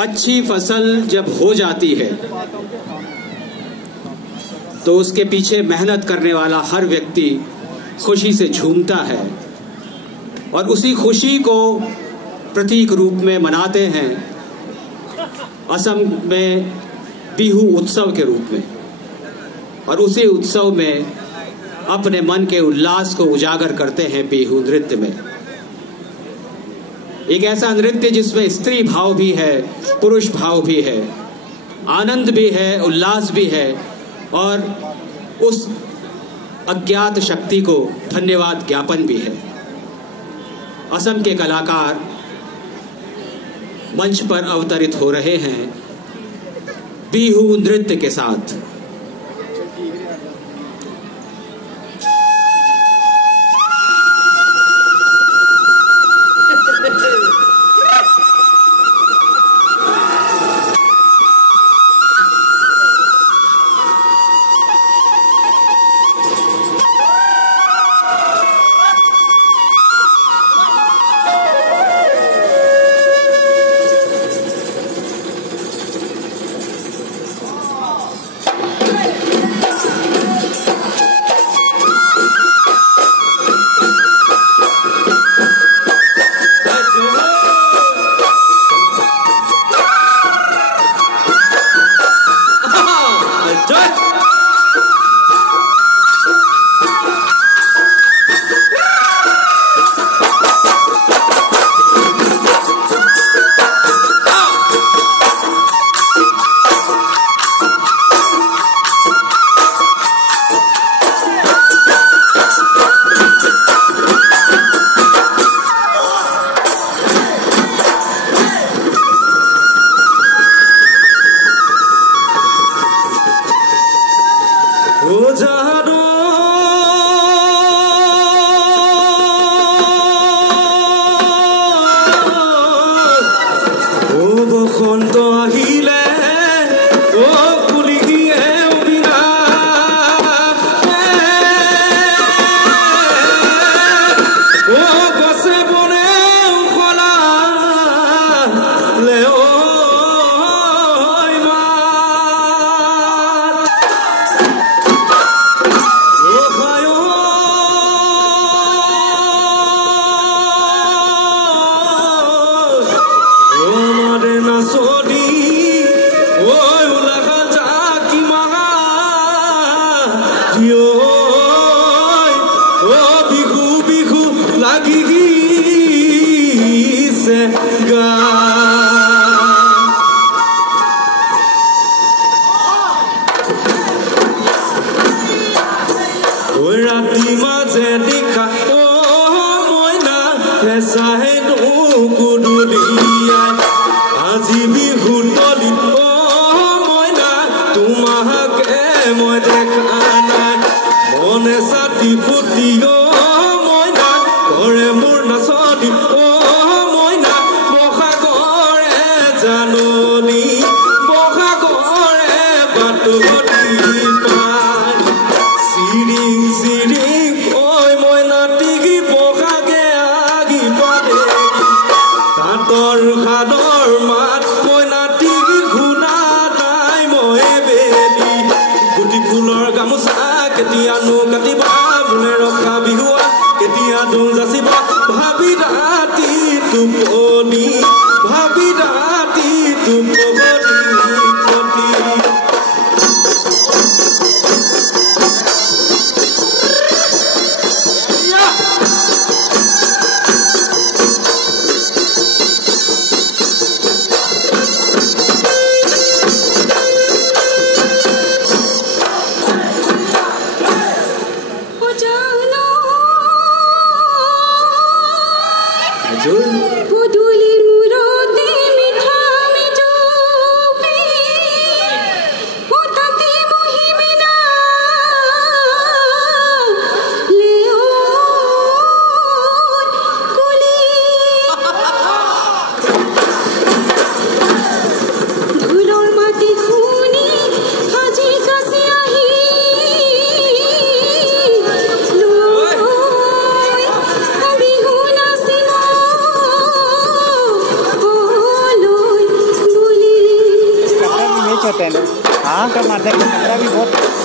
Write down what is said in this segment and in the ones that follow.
अच्छी फसल जब हो जाती है तो उसके पीछे मेहनत करने वाला हर व्यक्ति खुशी से झूमता है और उसी खुशी को प्रतीक रूप में मनाते हैं असम में बिहू उत्सव के रूप में। और उसी उत्सव में अपने मन के उल्लास को उजागर करते हैं बिहू नृत्य में। एक ऐसा नृत्य जिसमें स्त्री भाव भी है, पुरुष भाव भी है, आनंद भी है, उल्लास भी है और उस अज्ञात शक्ति को धन्यवाद ज्ञापन भी है। असम के कलाकार मंच पर अवतरित हो रहे हैं बिहू नृत्य के साथ। Poduli murode mitha mijo होते हैं। हाँ तो मारते हैं, खतरा भी बहुत।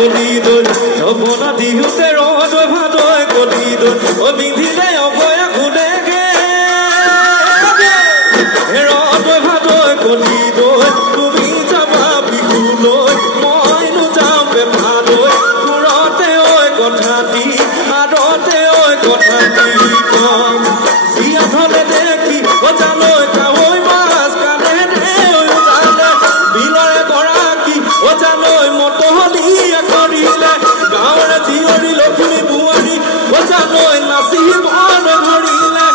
কলি দৈ জপনা দিহুতে ৰদৈ ভাদৈ কলি দৈ অ বিধিলে অভয়া ঘুনেগে ৰদৈ ভাদৈ কলি দৈ তুমি যাবা বিহুলৈ মইনো যাম বেমালৈ ঘূৰতে ঐ কথাটি আদতে ঐ কথাটি কম জিয়া ধলে দেখি অজালৈ কাৱৈ মাছ কানে জানে বিলৰে গৰাকী অজালৈ মতহলীয়া কৰিলে গাঁৱৰে জীয়ৰী লখিমী বোৱাৰী অজালৈ নাচিব ধৰিলে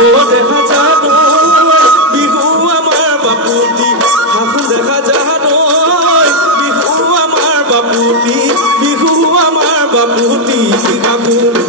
অ দেখা জানৈ বিহু আমাৰ বাপুতি শাহু দেখা জানৈ বিহু আমাৰ বাপুতি বিহু আমাৰ বাপুতি শাহু